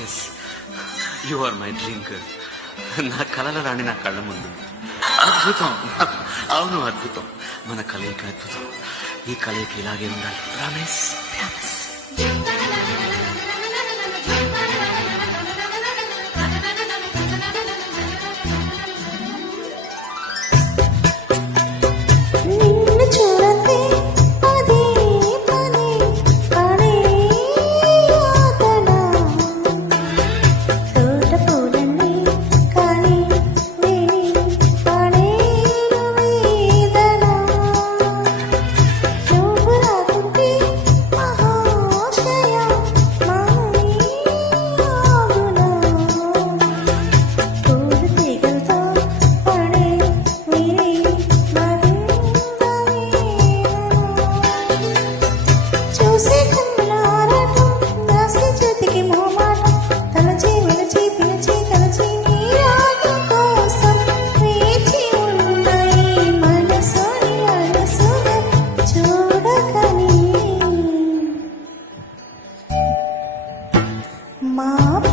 Yes, you are my dream girl. నా కలల రాణి నా కళ్ళ ముందు. అద్భుతం, అవును అద్భుతం. మన కలయిక అద్భుతం. ఈ కలయిక ఇలాగే ఉండాలి. ప్రామిస్. ప్రామిస్. Ma